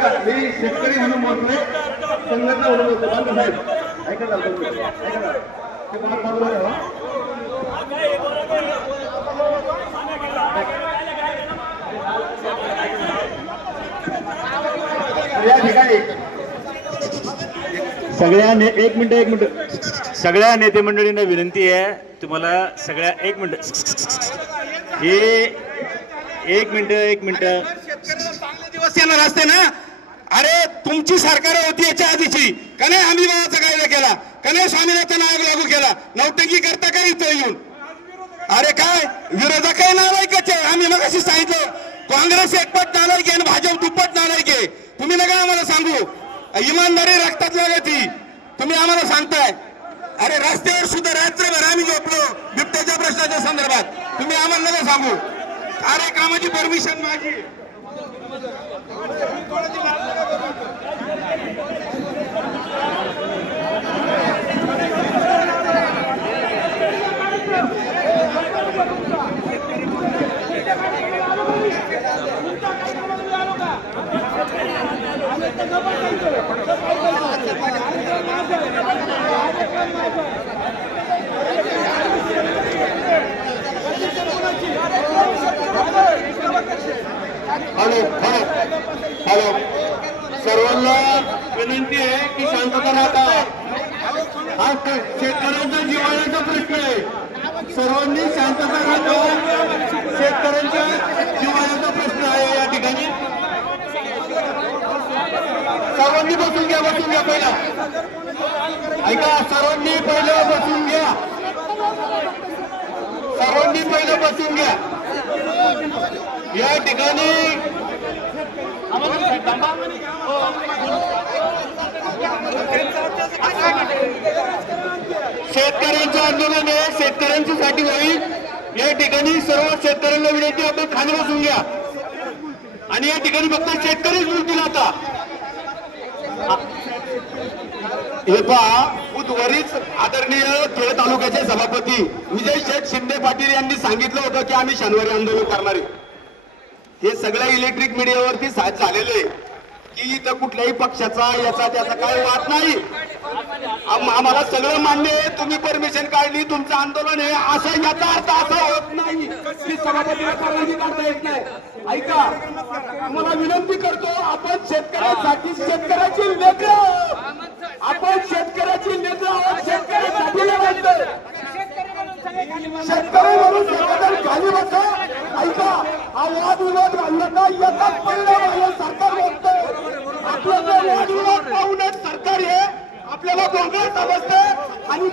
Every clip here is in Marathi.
ऐका मी शेतकरी म्हणून बोलतोय, संघटना म्हणून बोलतोय. बांधव साहेब ऐका ना, ऐका ना, ते बात बाजूला ठेवा. या ठिकाणी एक मिनिट सगळ्या नेते मंडळींना विनंती आहे, तुम्हाला सगळ्या एक मिनिट चांगले दिवस येणार असते ना. अरे तुमची सरकार होती याच्या आधीची, का नाही हमी भावाचा कायदा केला, का नाही स्वामीनाथन आयोग लागू केला, नौटंकी करता का इथं येऊन? अरे काय विरोधक काही नालायकच आहे. आम्ही मगाशी सांगितलं काँग्रेस एकपट नालायक आहे आणि भाजप दुप्पट नालायक आहे. तुम्ही नका आम्हाला सांगू इमानदारी रक्तात लागती, तुम्ही आम्हाला सांगताय. अरे रस्त्यावर सुद्धा रात्रभर आम्ही झोपलो बिबट्याच्या प्रश्नाच्या संदर्भात, तुम्ही आम्हाला नका सांगू. कार्यक्रमाची परमिशन माझी. हॅलो हॅलो हॅलो सर्वांना विनंती आहे की शांतता राखा. हा शेतकऱ्यांचा जिव्हाळ्याचा प्रश्न आहे, सर्वांनी शांतता राखा. शेतकऱ्यांच्या जिव्हाळ्याचा प्रश्न आहे या ठिकाणी. सर्वांनी बसून घ्या पहिला. ऐका सर्वांनी पहिलं बसून घ्या, सर्वांनी पहिलं बसून घ्या. या ठिकाणी शेतकऱ्यांचं आंदोलन आहे, शेतकऱ्यांच्यासाठी होईल. या ठिकाणी सर्व शेतकऱ्यांना विनंती, आपण खाली बसून घ्या आणि या ठिकाणी फक्त शेतकरीच बोलतील. आता हे पहा, बुधवारीच आदरणीय खेड तालुक्याचे सभापती विजय शेठ शिंदे पाटील यांनी सांगितलं होतं की आम्ही शनिवारी आंदोलन करणार आहे. हे सगळ्या इलेक्ट्रिक मीडियावरती साथ झालेलं आहे की इथं कुठल्याही पक्षाचा याचा त्याचा काही वाद नाही. आम्हाला सगळं मान्य आहे, तुम्ही परमिशन काढली, तुमचं आंदोलन आहे, असं याचा अर्थ असा होत नाही की सभापतीला परवानगी काढता येत नाही. ऐका, तुम्हाला विनंती करतो, आपण शेतकऱ्यांसाठी शेतकऱ्याची लेकरं, आपण शेतकऱ्याची लेकरं आहोत, शेतकऱ्यासाठी लढतोय. शेतकरी म्हणून सर्वजण खाली बसा. ऐका, हा वादविवाद घालला का याचाच परिणाम आहे. सरकार बघतोय आपल्याला वादविवाद पाहूनच सरकार हे आपल्याला गोंधळात समजते. आणि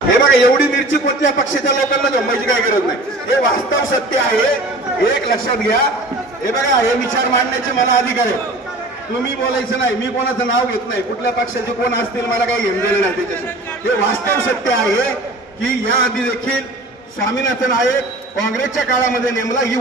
हे बघा, एवढी मिरची कोणत्या पक्षाच्या लोकांना जमवायची काय गरज नाही. हे वास्तव सत्य आहे, एक लक्षात घ्या. हे बघा, हे विचार मांडण्याचे मला अधिकार आहे. तुम्ही बोलायचं नाही, मी कोणाचं नाव घेत नाही, कुठल्या पक्षाचे कोण असतील मला काही घेणं नाही त्याच्याशी. हे वास्तव सत्य आहे की या आधी देखील स्वामीनाथन आयोग काँग्रेसच्या काळामध्ये नेमला. ही